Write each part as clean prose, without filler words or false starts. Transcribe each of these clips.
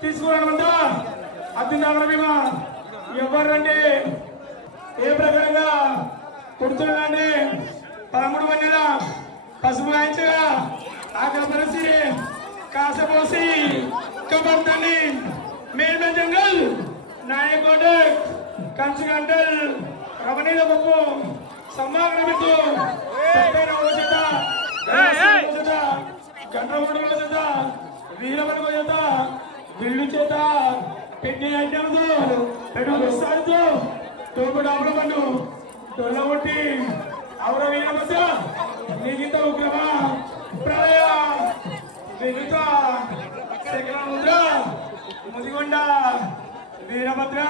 తీసుకురామంతా అత్యున్నతమా ఎవరండి ఏ ప్రకారంగా కొడుతున్నాండి 13 వన్నెల పసుపు గాయించగా ఆకలి పరిస్థితి కాసపోసి కబర్తండి మేల్మె జంగల్ నాయకోట కంచుగంటల్ రమణీల పప్పు సమాగన బిట్టు గండ్రగొండల చేత వీరవనగ చేత విల్లు చేత పెట్టి ఐటమ్స్ పెట్టుతో తోపు డాబుల పండు తొల్లగొట్టి అవర వీరమస నీకింత ఉగ్రమా ప్రళయ వినుత శేఖర ముద్ర ముదిగొండ వీరభద్ర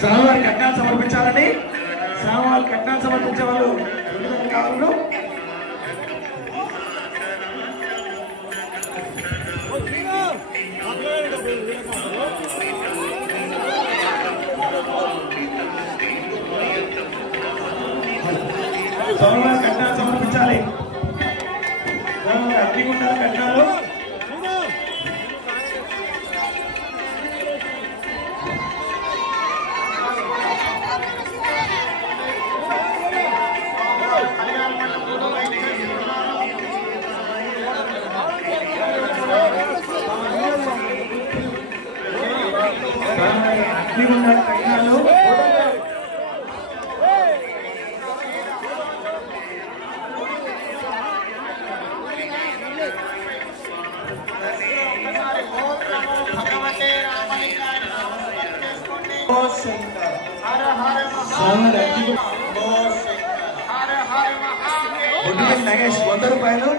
స్వామివారి కట్నాలు సమర్పించాలని స్వామివారి కట్నాలు సమర్పించే వాళ్ళు కావాలి. స్వామివారి కట్నాలు సమర్పించాలి. అగ్నిగుండాల కట్నాలు అగ్నిగుండాల కట్నాలు నగేష్ 100 రూపాయలు.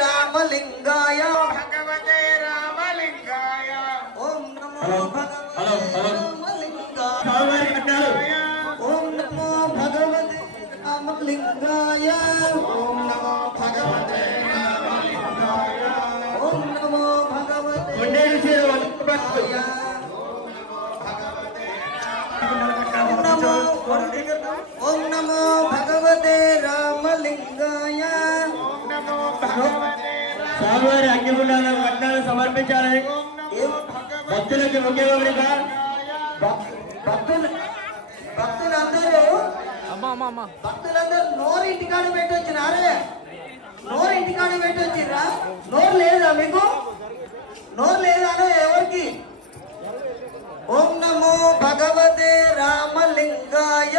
రామలింగాయ భగవతే రామలింగాయ ఓం నమో భగవతే రామలింగాయ ఓం నమో భగవతే రామలింగాయ ఓం నమో భగవతే రామలింగాయ ఓం నమో భగవతే ఓం నమో భగవతే రామలింగాయ. స్వామివారి అగ్నిగుండాల కట్నాలు సమర్పించాలని భక్తులకి ముఖ్య గమనిక. భక్తులందరూ నోరు ఇంటికాడ పెట్టొచ్చినారే, నోరు ఇంటికాడ పెట్టొచ్చిరా. నోరు లేదా మీకు? నోరు లేదా ఎవరికి? ఓం నమో భగవతే రామలింగాయ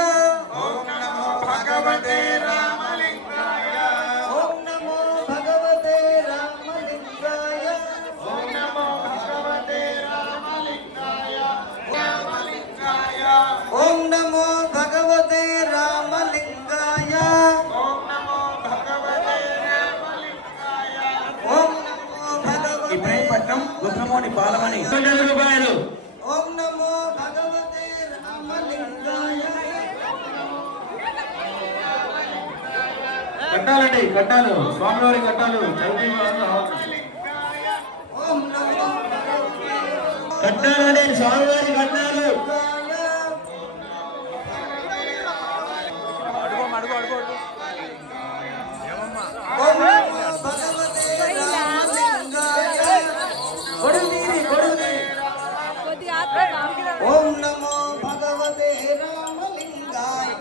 ఓం నమో భగవతే రామలింగాయ ఓం నమో భగవతే రామలింగాయ ఓం నమో భగవతే రామలింగాయ రామలింగాయ ఓం నమో భగవతే రామలింగాయ ఓం నమో భగవతే రామలింగాయ ఓం నమో భగవతే. ఇబ్రహీంపట్నం గుత్రమోని బాలమణి 200 రూపాయలు. ఓం నమో భగవతే రామలింగాయ. కట్టాలండి, కట్టాలు స్వామివారి కట్టాలు ఓం నమో భగవతే కట్టాలండి, స్వామివారి కట్టాలు. ఓం నమో భగవతే రామలింగాయ. ఓం నమో భగవతే రామలింగాయ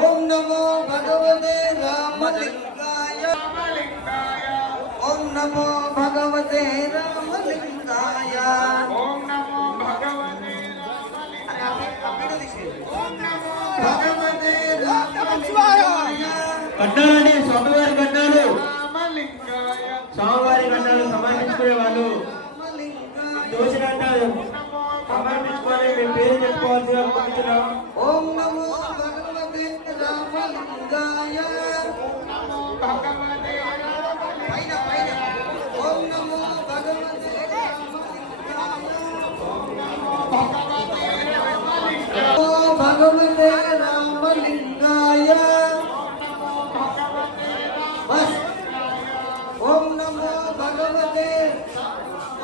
ఓం నమో భగవతే రామలింగాయ ఓం నమో భగవతే రామలింగాయ ఓం నమో భగవతే భగవతే రామలింగాయ. కట్టాలండి, స్వామివారి కట్టాలు. స్వామివారి కట్టాలు సమర్పించుకునే వాళ్ళు చూసినట్టు సమర్పించుకోవాలి. మీ పేరు చెప్పుకోవాల్సిగా కోరుతున్నాం. ఓం నమో భగవతే రామలింగాయ పైన పైన ఓం నమో భగవతే రామలింగాయ ఓ భగవతే రామలింగాయ బస్. ఓం నమో భగవతే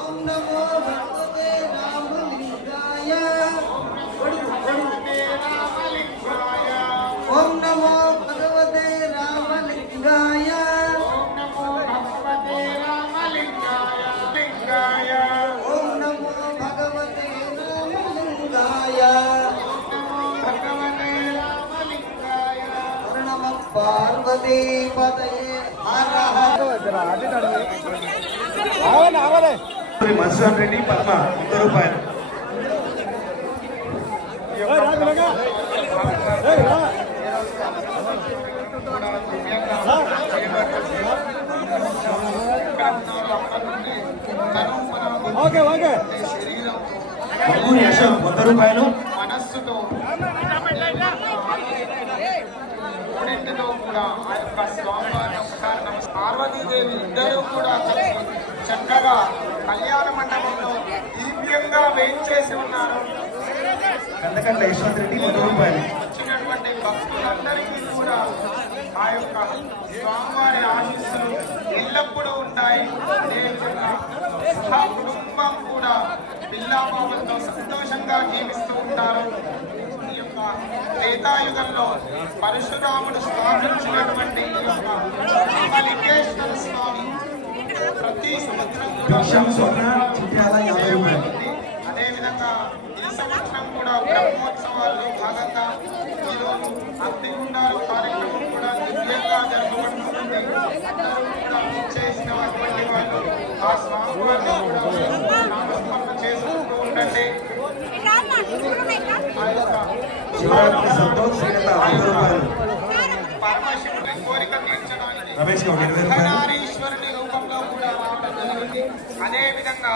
ఓం నమో భగవతే రామలింగాయ ఓం నమో భగవతే రామలింగాయ ఓం నమో భగవతే రామలింగాయ నమః పార్వతీ పతయే హర హర. మధుసూదన్ రెడ్డి పద్మ 100 రూపాయలు. యశోక్ 100 రూపాయలు. మనస్సుతో కూడా ఆ యొక్క స్వామివారి నమస్కారం. పార్వతీదేవి ఇద్దరు కూడా చక్కగా కళ్యాణ మండపంలో దివ్యంగా వేయించేసి ఉన్నారు. కందకండ్ల యశ్వంత్ రెడ్డి 100 రూపాయలు. వచ్చినటువంటి భక్తులందరికీ కూడా ఆ యొక్క స్వామివారి ఆశీస్సులు ఎల్లప్పుడూ ఉంటాయి. సహా కుటుంబం కూడా పిల్లాపాపలతో సంతోషంగా జీవిస్తూ ఉంటారు. ఈ యొక్క త్రేతాయుగంలో పరశురాముడు స్థాపించినటువంటి ఈ యొక్క రామలింగేశ్వర స్వామి ప్రతి సంవత్సరం అదేవిధంగా ఈ సంవత్సరం కూడా బ్రహ్మోత్సవాల్లో భాగంగా ఈరోజు అగ్నిగుండాలు కార్యక్రమం కూడా దివ్యంగా జరగబడుతుంది. చేసినటువంటి వాళ్ళు ఆ స్వామివారిని నామస్మరణ చేసుకుంటూ ఉండండి. పరమశివుడి కోరిక తీర్చడానికి అర్ధనారీశ్వరుని రూపంలో కూడా రావడం జరిగింది. అదే విధంగా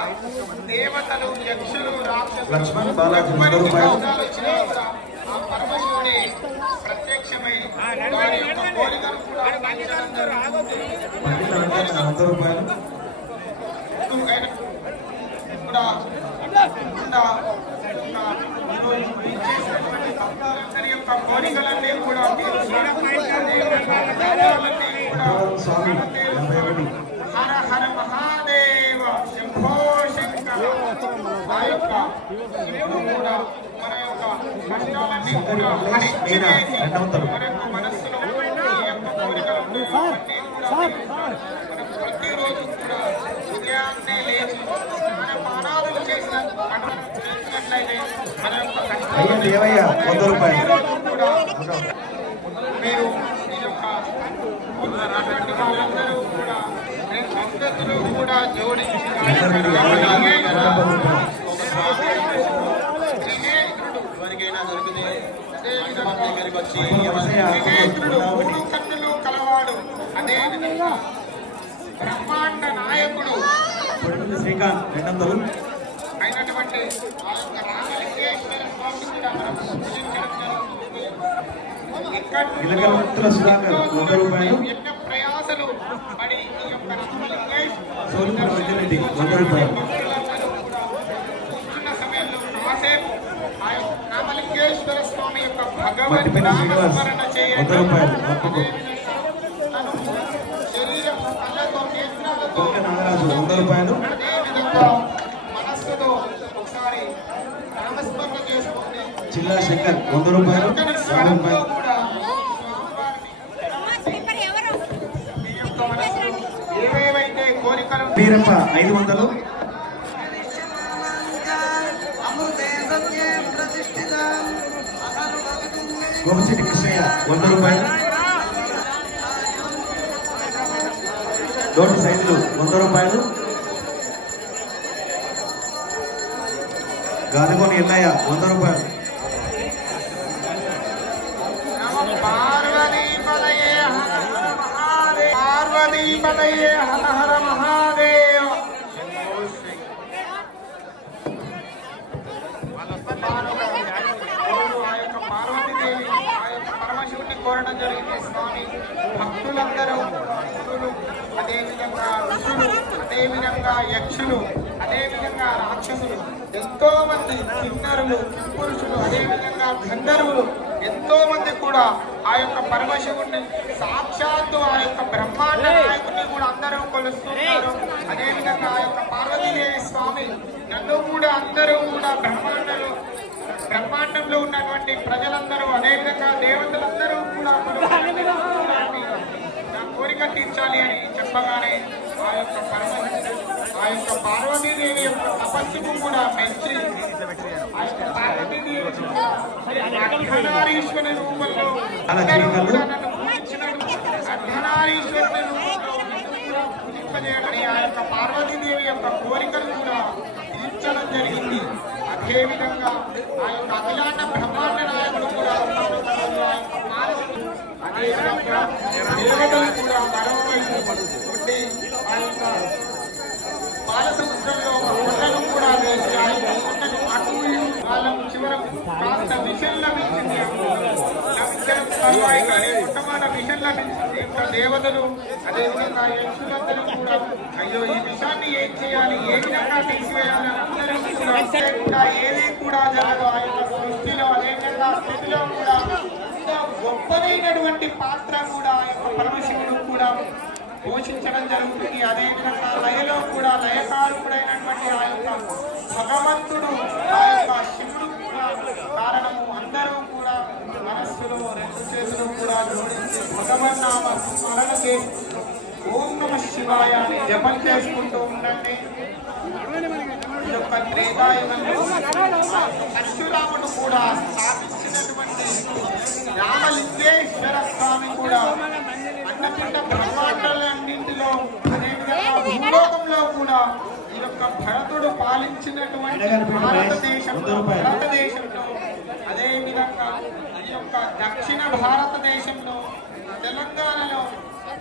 దేవతలు, యక్షులు, రాక్షసులు కష్టాలు వచ్చినా కూడా ఆ పరమశివుడి ప్రత్యక్షమై వారి యొక్క కోరికను కూడా తీర్చడం జరుగుతుంది. భక్తులందరి యొక్క కోరికలన్నీ కూడా హర హర మహాదేవ శంభో శంకర. ఆ యొక్క శివుడు కూడా మన యొక్క కష్టాలన్నీ కూడా హరించివేసి మన యొక్క మనస్సులో ఈ యొక్క కోరికలన్నీ కూడా ప్రతిరోజు కూడా ఉదయాన్నే లేచి మన పానాదులు చేసినట్లయితే మన యొక్క కష్టాలన్నీ కూడా మీరు ఈ యొక్క ఉన్నటువంటి వాళ్ళందరూ కూడా సంగతులు కూడా జోడించి ఎవరికైనా దొరికితే దగ్గరికి వచ్చి మూడు కన్నులు కలవాడు. అదే విధంగా బ్రహ్మాండ నాయకుడు అయినటువంటి ఆ యొక్క రామలింగేశ్వర స్వామి కూడా మనం పూజించడం జరుగుతుంది. ఎన్నో ప్రయాసలు పడి ఈ యొక్క కూర్చున్న సమయంలో కాసేపు ఆ యొక్క రామలింగేశ్వర స్వామి యొక్క భగవద్ నామస్మరణ చేయండి. తను శరీరం కళ్ళతో నేత్రాలతో అదేవిధంగా మనస్సుతో ఒకసారి నామస్మరణ చేసుకోండి. చిల్లా శంకర్ 100 రూపాయలు. ఏవేవైతే కోరికలు వీరప్ప 500. గోపిశెట్టి కృష్ణయ్య 100 రూపాయలు. డోటి సైదులు 100 రూపాయలు. గాదిగోని ఎల్లయ్య 100 రూపాయలు. పార్వతీపతయే హర హర మహాదేవ. పార్వతీపతయే హర హర మహాదేవ. ఆ యొక్క పార్వతీదేవి ఆ యొక్క పరమశివుడిని కోరడం జరిగింది. స్వామి భక్తులందరూ భక్తులు, అదేవిధంగా ఋషులు, అదేవిధంగా యక్షులు, అదేవిధంగా రాక్షసులు, ఎంతో మంది కిన్నరులు, పురుషులు, అదేవిధంగా గంధర్వులు ఎంతో మంది కూడా ఆ యొక్క పరమశివుడిని సాక్షాత్తు ఆ యొక్క బ్రహ్మాండ నాయకుడిని కూడా అందరూ కొలుస్తున్నారు. అదేవిధంగా ఆ యొక్క పార్వతీదేవి స్వామి నన్ను కూడా అందరూ కూడా బ్రహ్మాండంలో ఉన్నటువంటి ప్రజలందరూ, అదేవిధంగా దేవతలందరూ కూడా నా కోరిక తీర్చాలి అని చెప్పగానే ఆ యొక్క ఆ యొక్క పార్వతీదేవి యొక్క తపస్సుకు కూడా మెచ్చి ఆ యొక్క పార్వతీదేవి అర్ధనారీశ్వరుని రూపంలో అందరూ కూడా నన్ను పూజించినట్టు అర్ధనారీశ్వరుని రూపంలో కూడా పూజింపజేయమని ఆ యొక్క పార్వతీదేవి యొక్క కోరికను కూడా తీర్చడం జరిగింది. అదేవిధంగా ఆ యొక్క అఖిలాండ బ్రహ్మాండ నాయకుడు కూడా అదేవిధంగా దేవతలు కూడా మరోవైపు ఒకటి ఆ యొక్క బాలసముద్రంలో ఒక కొండను కూడా వేసి ఆ యొక్క కొండను అటు వాళ్ళకు చివరకు కాస్త విషయం లభించింది. లభించడం తరువాయి కానీ మొట్టమొదట విషయం లభించింది. ఇంకా దేవతలు అదేవిధంగా యక్షులందరూ కూడా అయ్యో ఈ విషయాన్ని ఏం చేయాలి, ఏ విధంగా తీసివేయాలి, అందరూ కూడా ఏది కూడా జరగదు. ఆ యొక్క సృష్టిలో అదేవిధంగా స్థితిలో కూడా గొప్పదైనటువంటి పాత్ర కూడా ఆ యొక్క పరమశివుడు కూడా పోషించడం జరుగుతుంది. అదేవిధంగా లయలో కూడా లయకారుడైనటువంటి ఆ యొక్క భగవంతుడు ఆ యొక్క శివుడు కారణము. అందరూ కూడా మనస్సులో రెండు చేతులు కూడా జోడించి భగవన్నామ స్మరణ చేసి ఓం నమ శివాయ అని జపం చేసుకుంటూ ఉండండి. ఈ యొక్క త్రేతాయుగంలో పరశురాముడు కూడా స్థాపించినటువంటి రామలింగేశ్వర స్వామి కూడా అన్నపిండ బ్రహ్మాండాలన్నింటిలో అదేవిధంగా భూలోకంలో కూడా ఈ యొక్క భరతుడు పాలించినటువంటి భారతదేశంలో అదేవిధంగా ఈ యొక్క దక్షిణ భారతదేశంలో తెలంగాణలో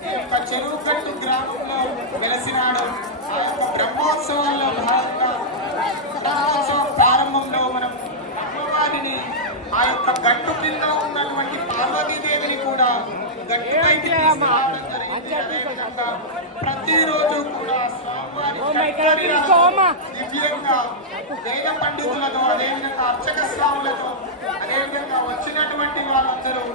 ఈ యొక్క చెరువుగట్టు గ్రామంలో వెలసినాడు. ఆ యొక్క బ్రహ్మోత్సవాల్లో భాగంగా బ్రహ్మోత్సవం ప్రారంభంలో మనం అమ్మవారిని ఆ యొక్క గట్టు కింద ఉన్నటువంటి పార్వతీదేవిని కూడా గట్టుపైకి తీసుకురావడం జరిగింది. అదేవిధంగా ప్రతిరోజు కూడా స్వామివారి దివ్యంగా వేద పండితులతో అదేవిధంగా అర్చక స్వాములతో అదేవిధంగా వచ్చినటువంటి వారందరూ